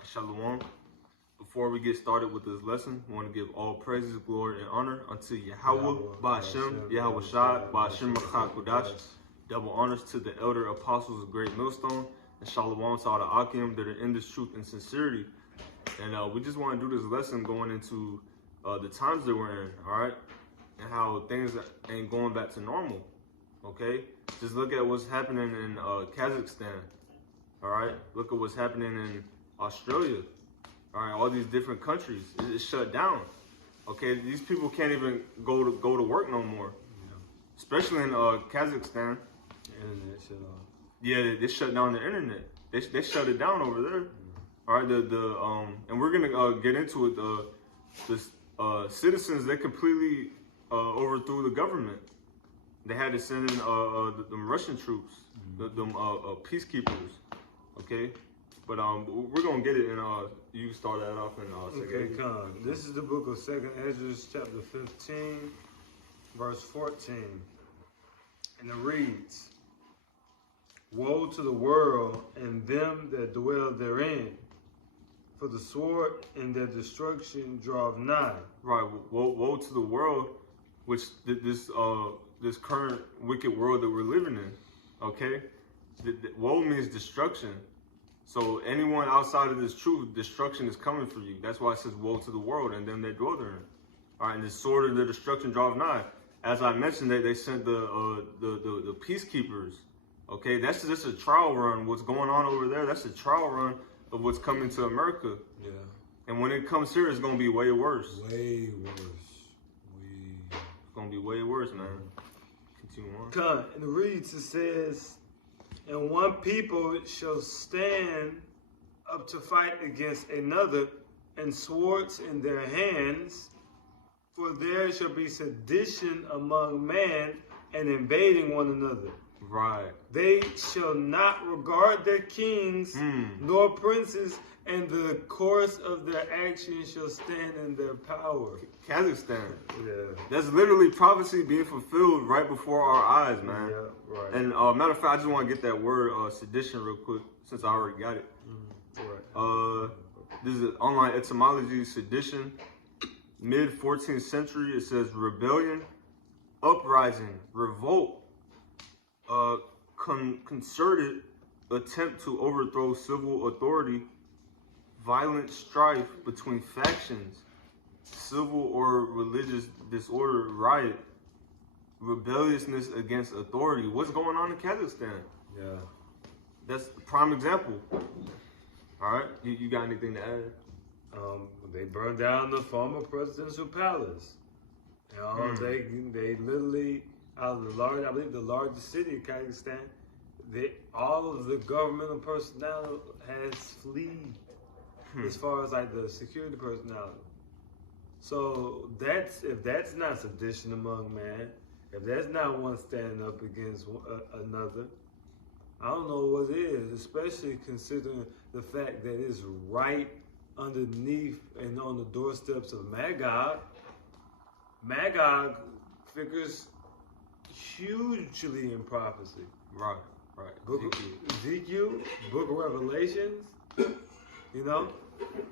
right, shalom. Before we get started with this lesson, we want to give all praises, glory, and honor unto Yahweh, Ba'ashem, Yahweh Shai, Ba'ashem Kodash. Double honors to the elder apostles of Great Millstone, and shalom to all the Akim that are in this truth and sincerity. And we just want to do this lesson going into the times that we're in, all right? And how things ain't going back to normal, okay? Just look at what's happening in Kazakhstan, all right? Look at what's happening in Australia, all right? All these different countries, it's shut down, okay? These people can't even go to work no more, especially in Kazakhstan. Internet shut off. Yeah, they shut down the internet. They shut it down over there. All right, and we're gonna get into it. The citizens, they completely overthrew the government. They had to send in the Russian troops, the peacekeepers. Okay, but we're gonna get it, and you start that off in Okay, come. This is the book of 2nd Ezra, chapter 15, verse 14, and it reads: "Woe to the world and them that dwell therein, for the sword and their destruction draweth nigh." Right. Woe to the world, which this current wicked world that we're living in. Okay. Woe means destruction. So anyone outside of this truth, destruction is coming for you. That's why it says woe to the world and them that dwell therein. All right. And the sword and their destruction draweth nigh. As I mentioned, they sent the peacekeepers. Okay. That's just a trial run. What's going on over there? That's a trial run of what's coming to America. Yeah. And when it comes here, it's going to be way worse. Way worse. It's going to be way worse, man. Continue on. Come, and it reads, it says, "And one people shall stand up to fight against another, and swords in their hands, for there shall be sedition among man, and invading one another. Right. They shall not regard their kings nor princes, and the course of their actions shall stand in their power." Kazakhstan. Yeah. That's literally prophecy being fulfilled right before our eyes, man. Yeah, right. And matter of fact, I just want to get that word sedition real quick, since I already got it. Right. This is online etymology, sedition. Mid 14th century, it says rebellion, uprising, revolt, concerted attempt to overthrow civil authority, violent strife between factions, civil or religious disorder, riot, rebelliousness against authority. What's going on in Kazakhstan? Yeah. That's a prime example. All right, you got anything to add? They burned down the former presidential palace. You know, they literally, out of I believe the largest city of Kazakhstan, all of the governmental personnel has fled as far as like the security personnel. So if that's not sedition among man, if that's not one standing up against another, I don't know what is, especially considering the fact that it's right underneath and on the doorsteps of Magog. Magog figures hugely in prophecy. Right. Book of Ezekiel, Book of Revelations, you know?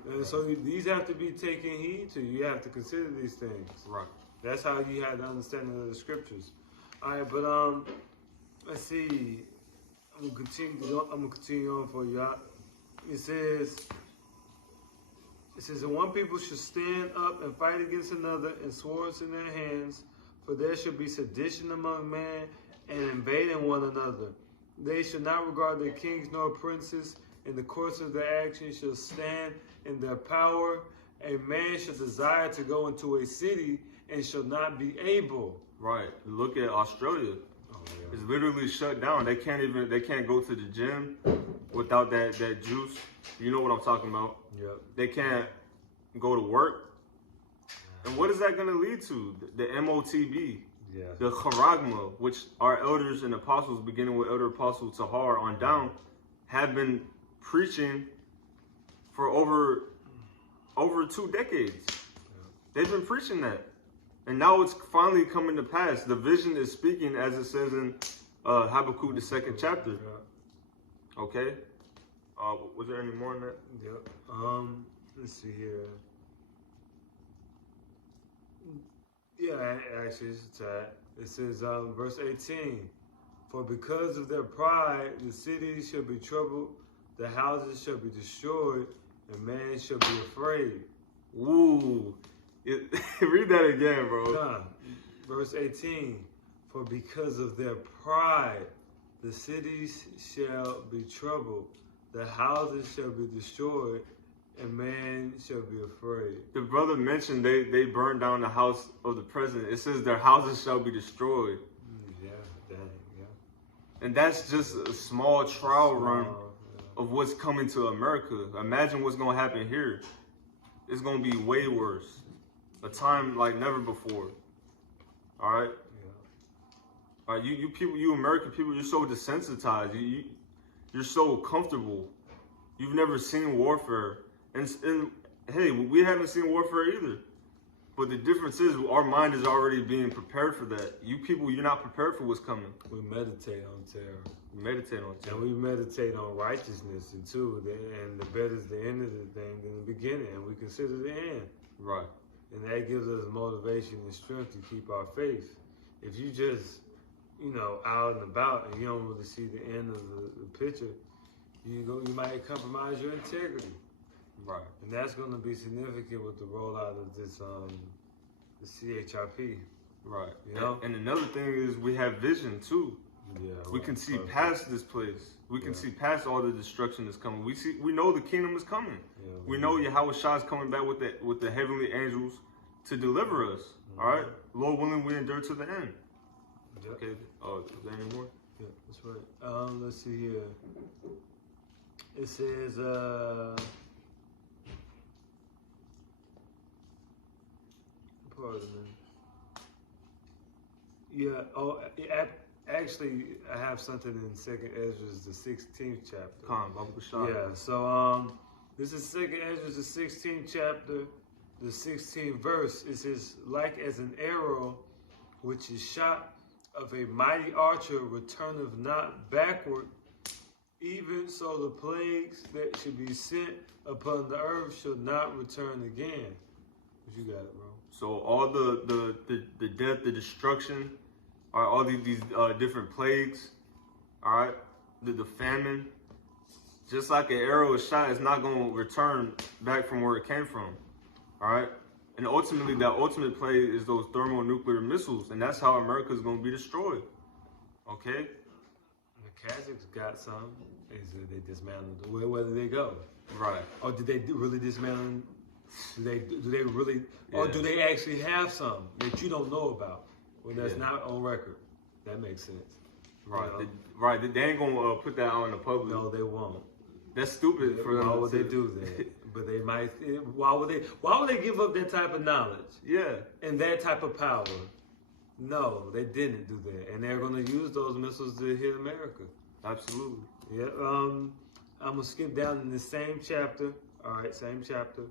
And so these have to be taken heed to. You have to consider these things. Right. That's how you have the understanding of the scriptures. All right, but let's see. I'm gonna continue on for y'all. It says, "And one people should stand up and fight against another, and swords in their hands, for there shall be sedition among man, and invading one another. They shall not regard their kings nor princes, and the course of their actions shall stand in their power. A man shall desire to go into a city, and shall not be able." Right. Look at Australia. It's literally shut down. They can't go to the gym without that juice. You know what I'm talking about. Yep. They can't go to work. And what is that going to lead to? The MOTB, the charagma, which our elders and apostles, beginning with Elder Apostle Tahar on down, have been preaching for over 2 decades. They've been preaching that. And now it's finally coming to pass. The vision is speaking, as it says in Habakkuk, the 2nd chapter. Okay? Was there any more in that? Yep. Let's see here. Yeah, actually, it's a tad. It says, verse 18, for because of their pride, the cities shall be troubled, the houses shall be destroyed, and man shall be afraid. Ooh. Read that again, bro. Verse 18, for because of their pride, the cities shall be troubled, the houses shall be destroyed, and man shall be afraid. The brother mentioned they burned down the house of the president. It says their houses shall be destroyed. Yeah, dang, yeah. And that's just a small trial run of what's coming to America. Imagine what's going to happen here. It's going to be way worse. A time like never before. All right? Yeah. All right, you people, you American people, you're so desensitized. You're so comfortable. You've never seen warfare. And hey, we haven't seen warfare either. But the difference is our mind is already being prepared for that. You people, you're not prepared for what's coming. We meditate on terror. We meditate on terror. And we meditate on righteousness and too. And the better is the end of the thing than the beginning. And we consider the end. Right. And that gives us motivation and strength to keep our faith. If you just, out and about and you don't really see the end of the picture, you might compromise your integrity. Right. And that's going to be significant with the rollout of this, the CHRP. Right. And another thing is we have vision too. Yeah. We can see past this place. We can see past all the destruction that's coming. We know the kingdom is coming. Yeah, we know Yahweh Shah is coming back with the heavenly angels to deliver us. All right. Lord willing, we endure to the end. Yep. Okay. Oh, is there any more? Yeah, that's right. Let's see here. It says, pardon me. Yeah. Oh, actually, I have something in 2nd Ezra, the 16th chapter. Yeah. So, this is 2nd Ezra, the 16th chapter, the 16th verse. It says, like as an arrow which is shot of a mighty archer returneth not backward, even so the plagues that should be sent upon the earth shall not return again. What you got, bro? So all the death, the destruction, all these different plagues, all right, the famine, just like an arrow is shot, it's not going to return back from where it came from, all right? And ultimately, that ultimate plague is those thermonuclear missiles, and that's how America is going to be destroyed, okay? The Kazakhs got some. They dismantled. Where did they go? Right. Or did they really dismantle? Do they really? Or do they actually have some that you don't know about? Well, that's not on record. That makes sense. Right. Right. They ain't gonna put that out in the public. No, they won't. That's stupid for them. Why would they do that? But they might. Why would they give up that type of knowledge? Yeah. And that type of power? No, they didn't do that, and they're going to use those missiles to hit America. Absolutely. Yeah. I'm gonna skip down in the same chapter. All right, same chapter.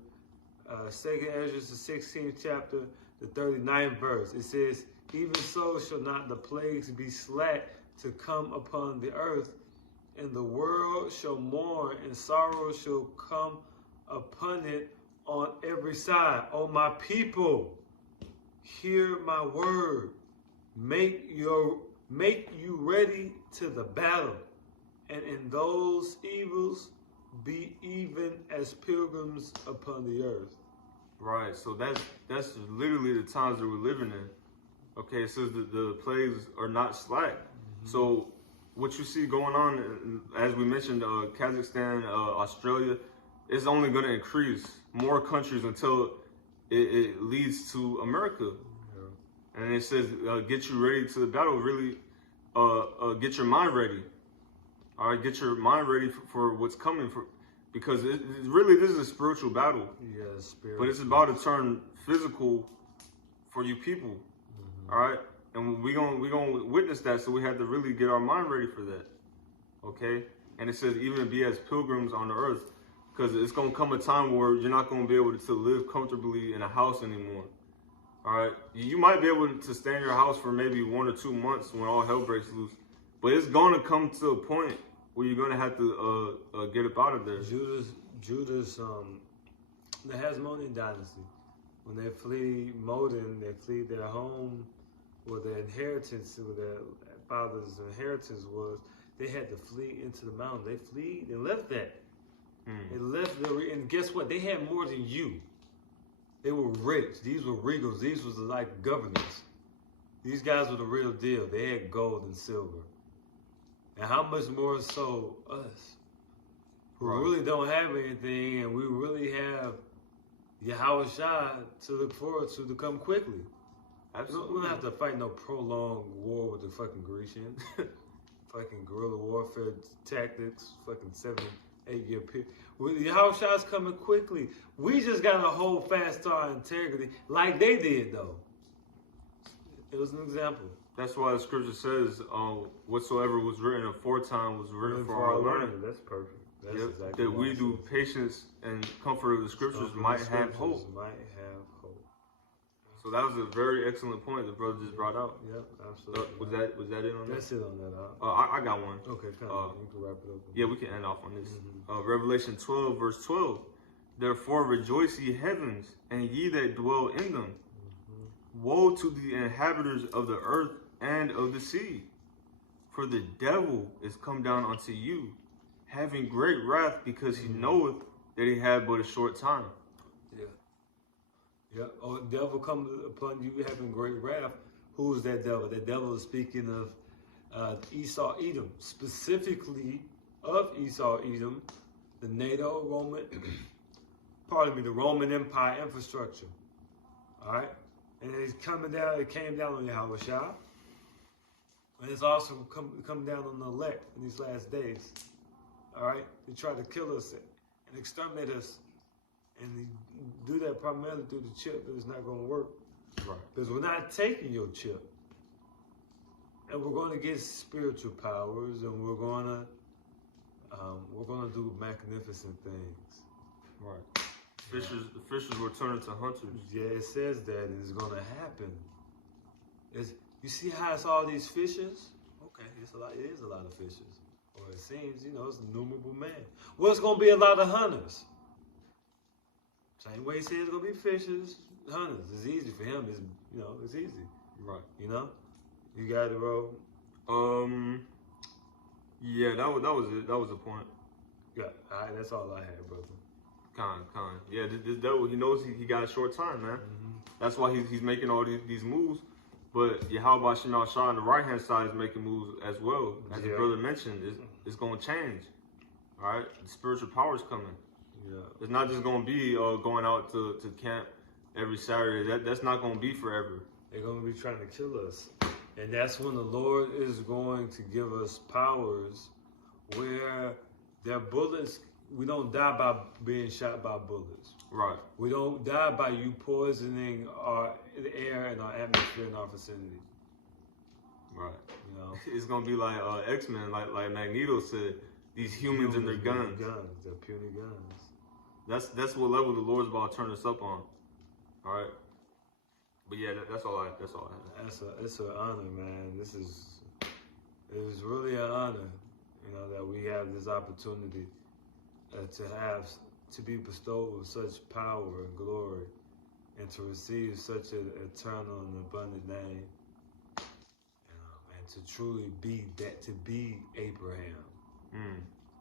2nd Ezra, the 16th chapter, the 39th verse. It says, "Even so shall not the plagues be slack to come upon the earth, and the world shall mourn, and sorrow shall come upon it on every side. O my people, hear my word. Make you ready to the battle, and in those evils be even as pilgrims upon the earth." Right. So that's literally the times that we're living in. Okay. It says that the plagues are not slack. Mm-hmm. So what you see going on, as we mentioned, Kazakhstan, Australia, is only going to increase more countries until it leads to America. Yeah. And it says, get you ready to the battle. Really, get your mind ready. All right, get your mind ready for what's coming. Because really, this is a spiritual battle. Yeah, spiritual. But it's about to turn physical for you people. Mm-hmm. All right? And we're gonna witness that, so we have to really get our mind ready for that. Okay? And it says, even be as pilgrims on the earth. Because it's going to come a time where you're not going to be able to live comfortably in a house anymore. All right? You might be able to stay in your house for maybe 1 or 2 months when all hell breaks loose. But it's going to come to a point well, you're gonna have to get up out of there. Judah's the Hasmonean dynasty. When they flee Modin, they flee their home, where their inheritance, where their father's inheritance was. They had to flee into the mountain. They fled and left that. They left and guess what? They had more than you. They were rich. These were regals. These was like governors. These guys were the real deal. They had gold and silver. And how much more so us, who really don't have anything, and we really have Yahweh Shah to look forward to come quickly. Absolutely. We don't have to fight no prolonged war with the fucking Grecians. Fucking guerrilla warfare tactics, fucking 7-8 year period. Yahweh Shah's coming quickly. We just got to hold fast to our integrity like they did, though. It was an example. That's why the scripture says, whatsoever was written aforetime was written for our learning. That's perfect. That's exactly that we do patience and comfort of the scriptures might have hope. So that was a very excellent point the brother just brought out. Yep, absolutely. Was that it on that? That's it on that. I got one. Okay, kind of. You can wrap it up. Yeah, we can end off on this. Revelation 12, verse 12. Therefore rejoice ye heavens, and ye that dwell in them. Woe to the inhabitants of the earth and of the sea, for the devil is come down unto you, having great wrath, because he knoweth that he had but a short time. Yeah. Oh, the devil come upon you having great wrath. Who is that devil? That devil is speaking of Esau, Edom, specifically of Esau, Edom, the NATO Roman, the Roman Empire infrastructure. All right, and it's coming down. It came down on Yahweh Shah, and it's also come down on the elect in these last days. All right, they try to kill us and exterminate us. And they do that primarily through the chip, but it's not going to work. Right. Because we're not taking your chip. And we're going to get spiritual powers, and we're going to do magnificent things. Right. The fishers will turn into hunters. Yeah, it says that, and it's going to happen. You see how it's all these fishes? Okay, it is a lot of fishes. Or it seems, it's an innumerable man. Well, it's going to be a lot of hunters. Same way he says it's gonna be fishers, hunters. It's easy for him. It's easy. Right. You got it, bro. Yeah, that was it. That was the point. Yeah. All right. That's all I had, brother. Con. Yeah, this devil, he knows he got a short time, man. That's why he's making all these moves. But Yahweh Shah on the right hand side is making moves as well. As the brother mentioned, it's gonna change. All right, the spiritual power is coming. Yeah. It's not just going to be going out to camp every Saturday. That's not going to be forever. They're going to be trying to kill us. And that's when the Lord is going to give us powers where their bullets, we don't die by being shot by bullets. Right. We don't die by you poisoning the air and our atmosphere in our vicinity. Right. It's going to be like X-Men, like Magneto said, these humans and their guns. Their puny guns. That's what level the Lord's about to turn us up on. All right. But yeah, that's all I have. It's an honor, man. It is really an honor, that we have this opportunity to be bestowed with such power and glory, and to receive such an eternal and abundant name, and to truly be that, to be Abraham.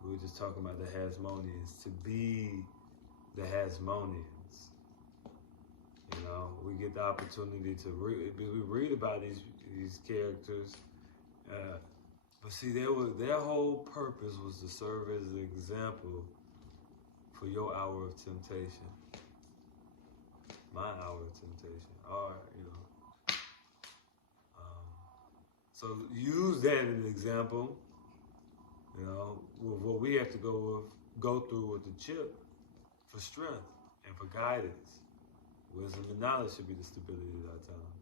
We were just talking about the Hasmoneans, to be the Hasmoneans. We get the opportunity to read about these characters, but see, their whole purpose was to serve as an example for your hour of temptation, my hour of temptation. All right, so use that as an example. With what we have to go through with the chip for strength and for guidance. Wisdom and knowledge should be the stability of our time.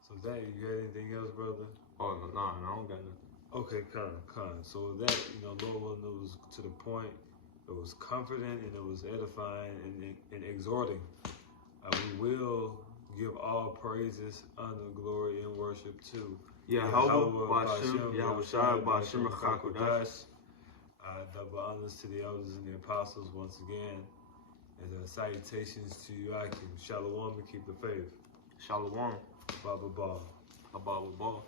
So that, you got anything else, brother? Oh, no, I don't got nothing. Okay, kind. So that, Lord, it was to the point, it was comforting and it was edifying and exhorting. We will give all praises, honor, glory, and worship to Yahweh, Ba'ashem, Yahweh Shai, Ba'ashem Kodash. Double honors to the elders and the apostles once again. And salutations to you, Akim. Shalom and keep the faith. Shalom. Baba Ba. Abba Ba.